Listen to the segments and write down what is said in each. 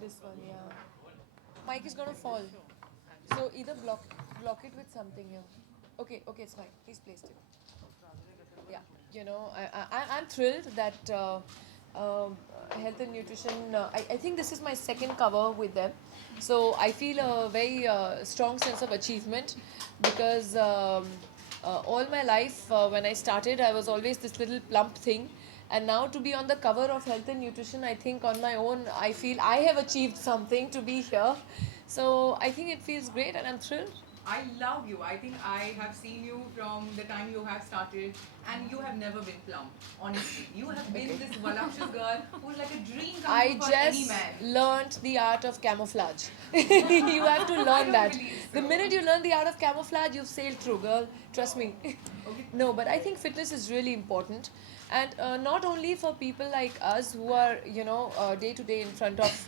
This one, yeah. Mic is gonna fall. So either block it with something here. Okay, okay, it's fine. Please place it. Yeah, I'm thrilled that health and nutrition. I think this is my second cover with them, so I feel a very strong sense of achievement because all my life when I started, I was always this little plump thing, and now to be on the cover of health and nutrition, I think on my own, I feel I have achieved something to be here. So I think it feels great, and I'm thrilled. I love you. I think I have seen you from the time you have started, and you have never been plump. Honestly, you have been this voluptuous girl who's like a dream come I true for any just man. learnt the art of camouflage. You have to learn that. The So. minute you learn the art of camouflage, you've sailed through, girl. Trust me. Okay. No, but I think fitness is really important. And not only for people like us who are, day to day in front of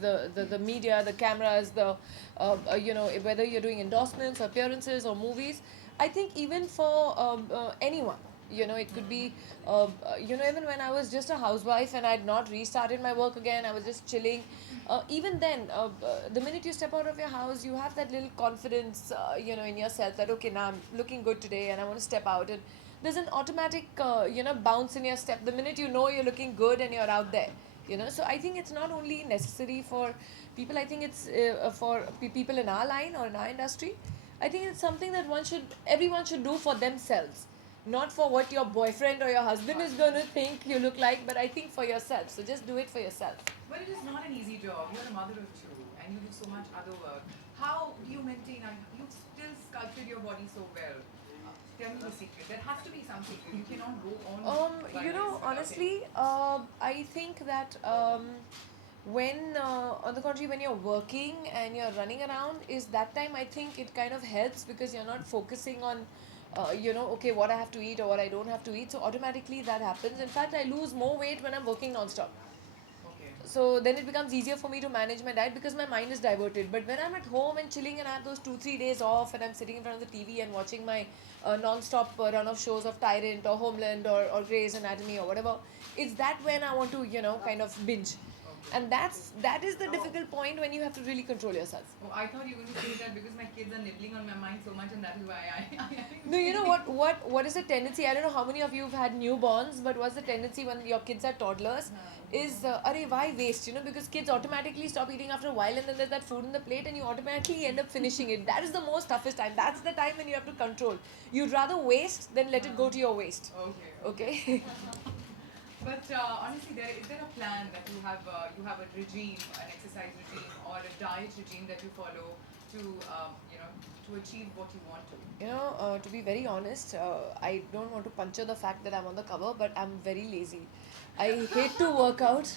the media, the cameras, whether you're doing endorsements, appearances, or movies. I think even for anyone. It could be, even when I was just a housewife and I had not restarted my work again, I was just chilling. Even then, the minute you step out of your house, you have that little confidence, in yourself that, okay, now I'm looking good today and I want to step out. And there's an automatic, bounce in your step the minute you know you're looking good and you're out there. So I think it's not only necessary for people, I think it's for people in our line or in our industry. I think it's something that everyone should do for themselves, not for what your boyfriend or your husband is going to think you look like, but I think for yourself. So just do it for yourself. But it is not an easy job. You're a mother of two, and you do so much other work. How do you maintain? And you've still sculpted your body so well. Tell me the secret. There has to be some secret. You cannot go on. Like this without Honestly, I think that when, on the contrary, when you're working and you're running around, is that time I think it kind of helps because you're not focusing on, okay, what I have to eat or what I don't have to eat. So automatically that happens. In fact, I lose more weight when I'm working non-stop. Okay. So then it becomes easier for me to manage my diet because my mind is diverted. But when I'm at home and chilling and I have those 2-3 days off and I'm sitting in front of the TV and watching my non-stop run of shows of Tyrant or Homeland or Grey's Anatomy or whatever, it's that when I want to, kind of binge. And that is the difficult point when you have to really control yourself. Oh, I thought you were going to say that because my kids are nibbling on my mind so much, and that is why I No, you know what is the tendency? I don't know how many of you have had newborns, but what's the tendency when your kids are toddlers? Is why waste? Because kids automatically stop eating after a while, and then there's that food in the plate, and you automatically end up finishing it. That is the most toughest time. That's the time when you have to control. You'd rather waste than let it go to your waste. Okay. Okay. But honestly, is there a plan that you have a regime, an exercise regime, or a diet regime that you follow to to achieve what you want to? To be very honest, I don't want to puncture the fact that I'm on the cover, but I'm very lazy. I hate to work out.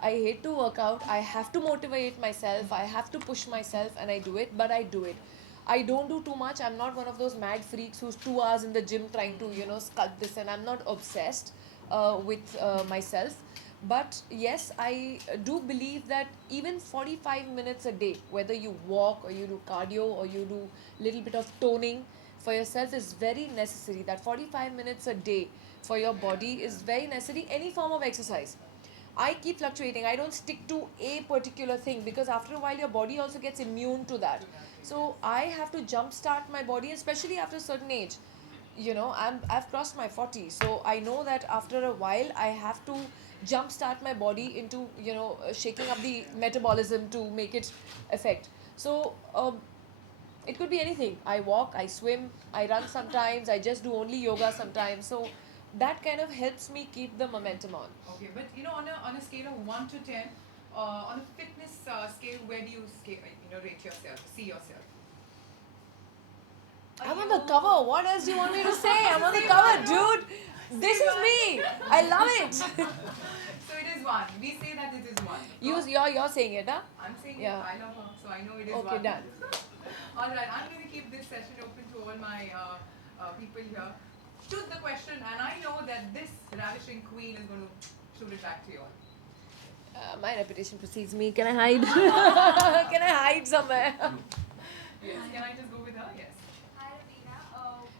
I have to motivate myself. I have to push myself, and I do it, but I do it. I don't do too much. I'm not one of those mad freaks who's 2 hours in the gym trying to, sculpt this, and I'm not obsessed with myself. But yes, I do believe that even 45 minutes a day, whether you walk or you do cardio or you do little bit of toning for yourself, is very necessary. That 45 minutes a day for your body is very necessary. Any form of exercise. I keep fluctuating. I don't stick to a particular thing because after a while your body also gets immune to that. So I have to jumpstart my body, especially after a certain age. I've crossed my 40, so I know that after a while I have to jumpstart my body into shaking up the metabolism to make it effect. So it could be anything. I walk, I swim, I run sometimes, I just do only yoga sometimes. So that kind of helps me keep the momentum on. Okay, but on a scale of 1 to 10, on a fitness scale, where do you rate yourself, see yourself? I'm on the cover. What else do you want me to say? I'm on the cover, dude. This is me. I love it. So it is one. We say that it is one. You're saying it, huh? I'm saying Yeah. it. I love her, so I know it is Okay, one. done. All right, I'm going to keep this session open to all my people here. Shoot the question, and I know that this ravishing queen is going to shoot it back to you all. My reputation precedes me. Can I hide? Can I hide somewhere? Yes. Can I just go with her? Yes. Hi Raveena.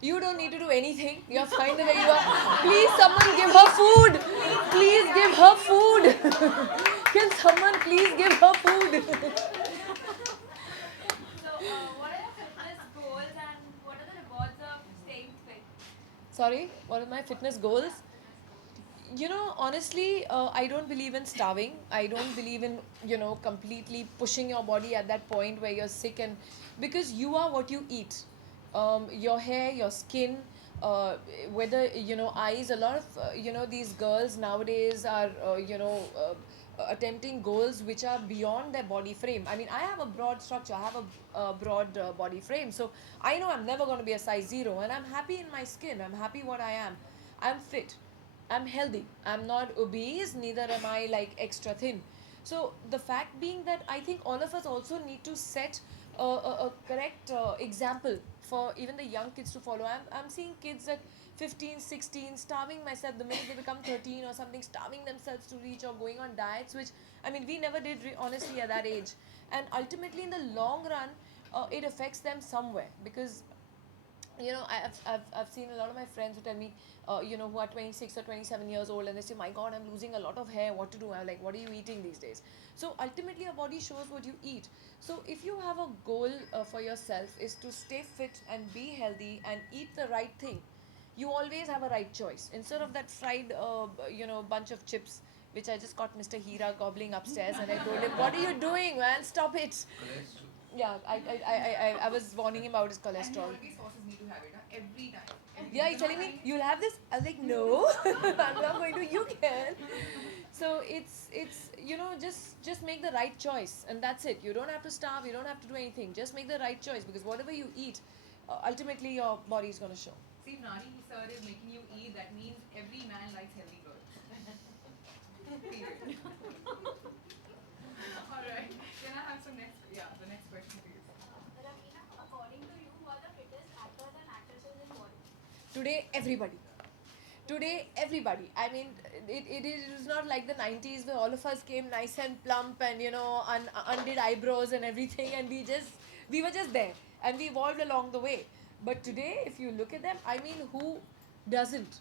You don't need to do anything. You're fine the way you are. Please, someone give her food. Please give her food. Can someone please give her food? So, what are your fitness goals and what are the rewards of staying fit? Sorry, what are my fitness goals? Yeah, fitness goals. Honestly, I don't believe in starving. I don't believe in, completely pushing your body at that point where you're sick, and because you are what you eat. Your hair, your skin, uh, whether, eyes, a lot of, these girls nowadays are, attempting goals which are beyond their body frame. I mean, I have a broad structure, I have a broad body frame. So I know I'm never going to be a size zero, and I'm happy in my skin. I'm happy what I am. I'm fit. I'm healthy. I'm not obese, neither am I like extra thin. So the fact being that I think all of us also need to set a correct example for even the young kids to follow. I'm seeing kids at 15, 16 starving myself the minute they become 13 or something, starving themselves to reach or going on diets, which I mean we never did honestly at that age. And ultimately in the long run, it affects them somewhere because I've seen a lot of my friends who tell me, who are 26 or 27 years old, and they say, my God, I'm losing a lot of hair. What to do? I'm like, what are you eating these days? So ultimately, your body shows what you eat. So if you have a goal for yourself is to stay fit and be healthy and eat the right thing, you always have a right choice. Instead of that fried, bunch of chips, which I just caught Mr. Hira gobbling upstairs, and I told him, what are you doing, man? Stop it. Yeah, I was warning him about his And he cholesterol. always forces me to have it, huh? Every time. Every Yeah, time. he's You're telling not me, having it? you'll have this. I was like, no, I'm not going to. You can. So it's just make the right choice, and that's it. You don't have to starve. You don't have to do anything. Just make the right choice because whatever you eat, ultimately your body is going to show. See, if Nari sir is making you eat, that means every man likes healthy girls. Period. Alright. Can I have some next? Yeah, the next question, please. Raveena, according to you, who are the fittest actors and actresses in Bollywood? Today, everybody. Today, everybody. I mean, it is not like the 90s where all of us came nice and plump and, undid eyebrows and everything, and we were just there and we evolved along the way. But today, if you look at them, I mean, who doesn't,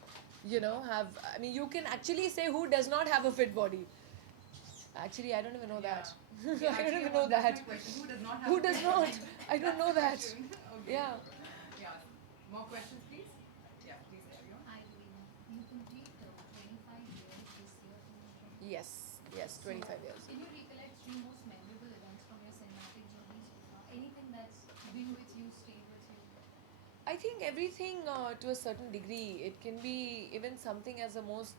have, I mean, you can actually say who does not have a fit body. Actually, I don't even know Yeah. that. Okay, I don't actually, even know that's that. my question. Who does not have Who a does fit not? body? I don't That's know the that. question. Okay. Yeah. Yeah. More questions, please? Yeah, please carry on. Hi, Raveena. You complete 25 years this year in your journey. Yes, So, 25 years. can you recollect three most memorable events from your cinematic journey so far? Anything that's been with you, stayed with you? I think everything to a certain degree. It can be even something as the most,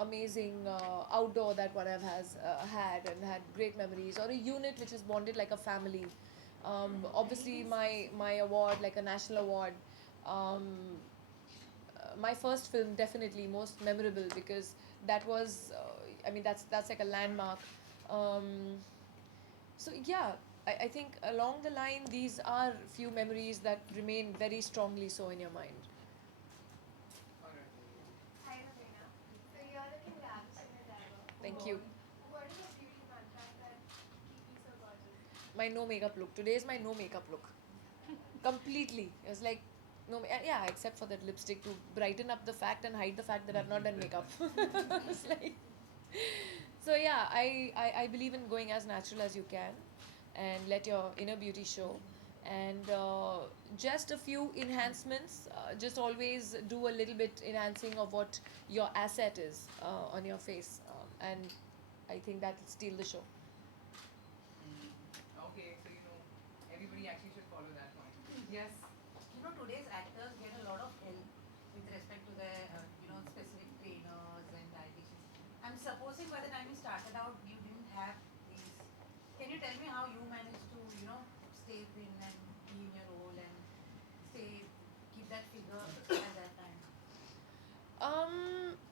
amazing outdoor that one have has had and had great memories, or a unit which is bonded like a family. Obviously, my award, like a national award. Um, my first film definitely most memorable because that was, I mean, that's like a landmark. Um, so yeah, I think along the line these are few memories that remain very strongly so in your mind. Alright. Hi, Raveena. So, you're looking ravishing as ever. Thank you. What is a beauty mantra that keep you so gorgeous? My no makeup look. Today is my no makeup look. Completely. It was like no, yeah, except for that lipstick to brighten up the fact and hide the fact that I've not done makeup. It's like, so yeah, I believe in going as natural as you can and let your inner beauty show. And just a few enhancements. Just always do a little bit enhancing of what your asset is on your face, and I think that will steal the show. Okay, so everybody actually should follow that point. Yes. Today's actors get a lot of help with respect to their, specific trainers and dietitians. I'm supposing by the time you started out, you didn't have these. Can you tell me how you managed to, stay thin and be in your role and keep that figure at that time?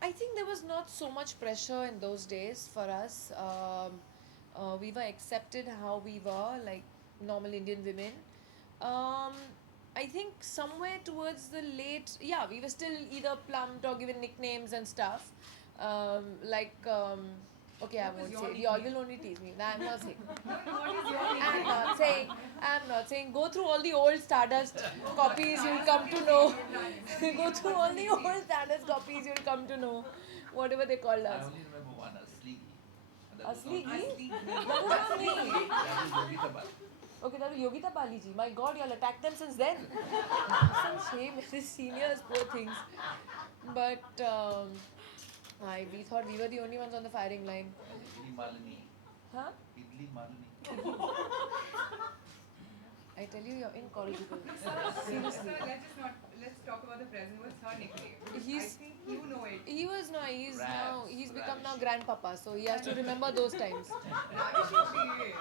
I think there was not so much pressure in those days for us. We were accepted how we were, like normal Indian women. Um, I think somewhere towards the late, yeah, we were still either plumped or given nicknames and stuff. Okay, I What was won't your say. We all nickname? will only tease me. Nah, I'm not saying. No, no, what is your I'm nickname? not saying. I'm not saying. Go through all the old Stardust copies, you'll come to know. Go through all the old Stardust copies, you'll come to know whatever they called I us. only remember one as Sleepy. Asli ghee? Asli ghee. That was not me. That is Yogita Bal. Okay, that was Yogita Bali ji. My God, you all attacked them since then. Some shame, his seniors, poor things. But we thought we were the only ones on the firing line. And Idli Malini. Huh? Idli Malini. I tell you, you're incorrigible. Sir, Seriously. let's talk about the present. What's her nickname? I He's- think you know it. He was no, he's Raps, become now Ravish. grandpapa, so he has to remember those times. Ravish, she is.